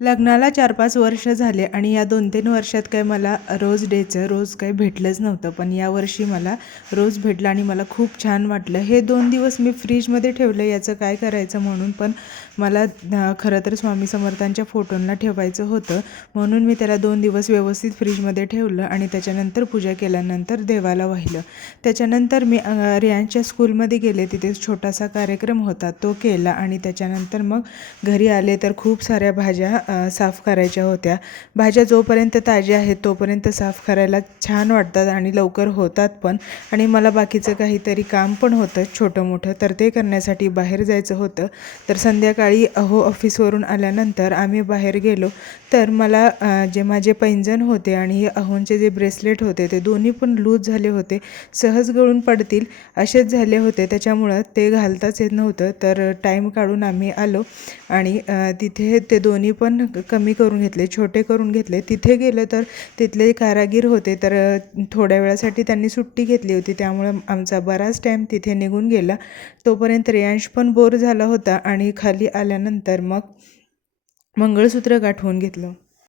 लग्नाला 4-5 वर्ष झाले आणि या 2-3 वर्षात काही मला रोज काही भेटलंच नव्हतं. पण यावर्षी मला रोज भेटलं आणि मला खूप छान वाटलं. हे 2 दिवस मी फ्रीजमध्ये ठेवलं, याचं काय करायचं म्हणून. पण मला खरं तर स्वामी समर्थांच्या फोटोंना ठेवायचं होतं, म्हणून मी त्याला 2 दिवस व्यवस्थित फ्रीजमध्ये ठेवलं आणि त्याच्यानंतर पूजा केल्यानंतर देवाला वाहिलं. त्याच्यानंतर मी रियांच्या स्कूलमध्ये गेले, तिथे छोटासा कार्यक्रम होता तो केला आणि त्याच्यानंतर मग घरी आले तर खूप साऱ्या भाज्या साफ करायच्या होत्या. भाज्या जोपर्यंत ताज्या आहेत तोपर्यंत साफ करायला छान वाटतात आणि लवकर होतात पण. आणि मला बाकीचं काहीतरी काम पण होतं छोटं मोठं, तर ते करण्यासाठी बाहेर जायचं होतं. तर संध्याकाळी ऑफिसवरून आल्यानंतर आम्ही बाहेर गेलो. तर मला जे माझे पैंजण होते आणि हे अहोंचे जे ब्रेसलेट होते ते दोन्ही पण लूज झाले होते, सहज गळून पडतील असेच झाले होते. त्याच्यामुळं ते घालताच येत नव्हतं. तर टाईम काढून आम्ही आलो आणि तिथे ते दोन्ही पण कमी करून घेतले, छोटे करून घेतले. तिथे गेलं तर तिथले कारागीर होते, तर थोड्या वेळासाठी त्यांनी सुट्टी घेतली होती, त्यामुळं आमचा बराच टाईम तिथे निघून गेला. तोपर्यंत रियांश पण बोर झाला होता आणि खाली आल्यानंतर मग मंगळसूत्र गाठवून घेतलं.